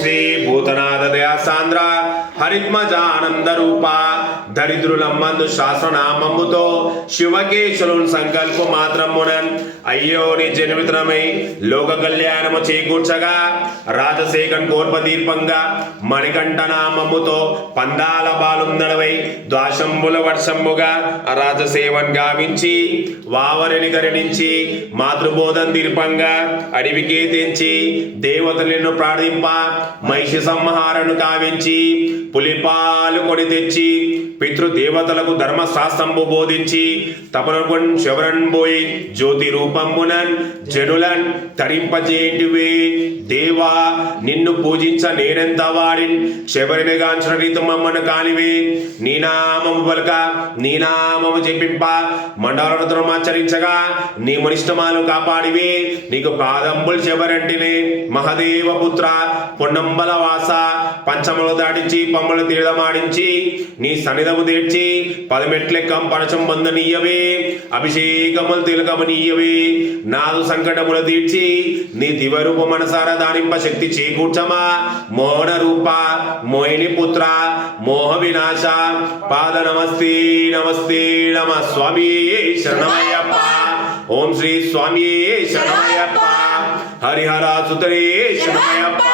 శ్రీ భూతనాథ దయా సాంద్ర హరిత్మజానంద రూప దరిద్రులమ్మందు శాస్త్రనామముతో శివకేశులను సంకల్ప మాత్రమునన్ అయ్యో నీ జన్మిత్రమై లోక కళ్యాణము చేకూర్చగా రాజశేఖన్ కోర్ప దీర్పంగా మణికంఠ నామముతో పందాల బాలుందడవై ద్వాశంబుల వర్షంబుగా రాజసేవన్ గావించి వావరిని కరుణించి మాతృబోధం దీర్పంగా అడవికే తెంచి దేవతలను ప్రార్థింప మహిషి సంహారను కావించి పులిపాలు కొని తెచ్చి పితృదేవతలకు ధర్మశాస్త్రంబు బోధించి తపనకున్ శవరన్ పోయి జ్యోతి రూపంబునన్ జనులన్ తరింపజేటివే దేవా నిన్ను పూజించ నేనెంత వాడిన్ శబరిని గాంచిన రీతు మమ్మను కానివే నీ నామము పలక నీ నామము చెప్పింప మండలమాచరించగా నీ మనిష్టమాలు కాపాడివే నీకు పాదంబుల్ శబరంటినే మహదేవ పుత్ర పొన్నంబల వాస పంచములు దాటించి పమ్మలు తీర్థమాడించి నీ సన్నిధము తీర్చి పదమెట్లెక్కం పరచం బంధనీయవే అభిషేకములు తిలకమనీయవే నాదు సంకటములు తీర్చి నీ దివరూప మనసార దానింప శక్తి చేకూర్చమా మోహన రూప మోహిని పుత్ర మోహ వినాశ పాద నమస్తే నమస్తే నమ స్వామి శరణమయ్యప్ప ఓం శ్రీ స్వామి శరణమయ్యప్ప హరిహర సుతరే శరణమయ్యప్ప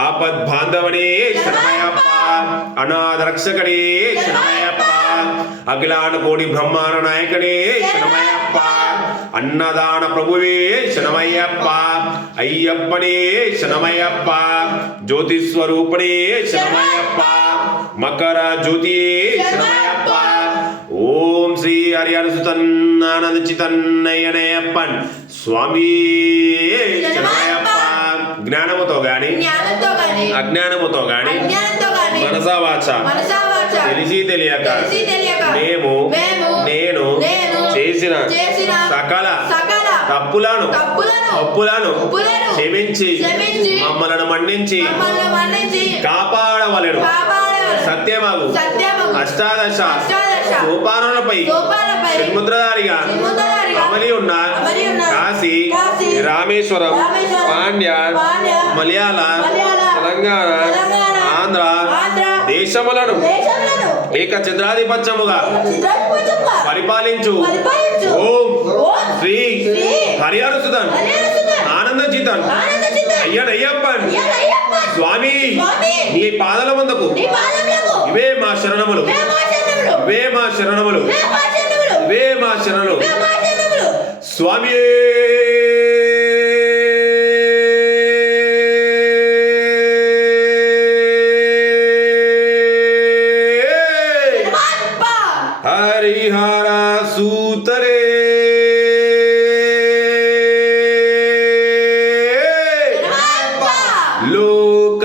ఆపద్ బాంధవనే శరణమయ్యప్ప అనాథ రక్షకడే శరణమయ్యప్ప అఖిలాండ కోటి బ్రహ్మాండ నాయకనే శరణమయ్యప్ప అన్నదాన ప్రభువే శరణమయ్యప్ప అయ్యప్పనే శరణమయ్యప్ప జ్యోతి స్వరూపడే శరణమయ్యప్ప మకర జ్యోతియే శరణమయ్యప్ప ఓం శ్రీ హరిహరసుతన్నానంద చితన్నయ్యనయ్యప్పన్ స్వామి శరణమయ్యప్ప జ్ఞానముతో గాని అజ్ఞానముతో గాని మనసా వాచ తెలిసి తెలియక మేము నేను చేసిన సకల తప్పులను క్షమించి మమ్మలను మన్నించి కాపాడవలెను సత్యమగు అష్టాదశ సోపానాలపై షణ్ముద్రధారిగా అమలి ఉన్న కాశీ రామేశ్వరం పాండ్య మలయాళ తెలంగాణ ఆంధ్ర దేశములను ఏక చంద్రాధిపత్యముగా పరిపాలించు ఓం శ్రీ హరిహరసుతన్ ఆనందజితన్ అయ్యనయ్యప్పన్ స్వామి నీ పాదల ముందుకు ఇవే మా శరణములు ఇవే మా శరణములు ఇవే మా శరణులు స్వామి హరిహర సూతరే లోక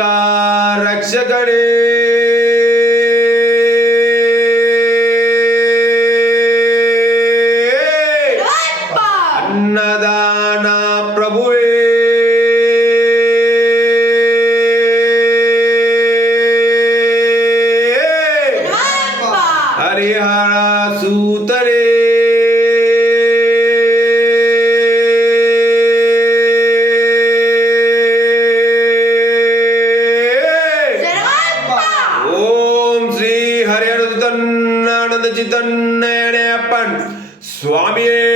రక్షకడే అన్నదాన ప్రభువే హరిహర సూతరే ఓం శ్రీ హరిహరసుతన్నానంద చితన్నయ్యనయ్యప్పన్ స్వామియే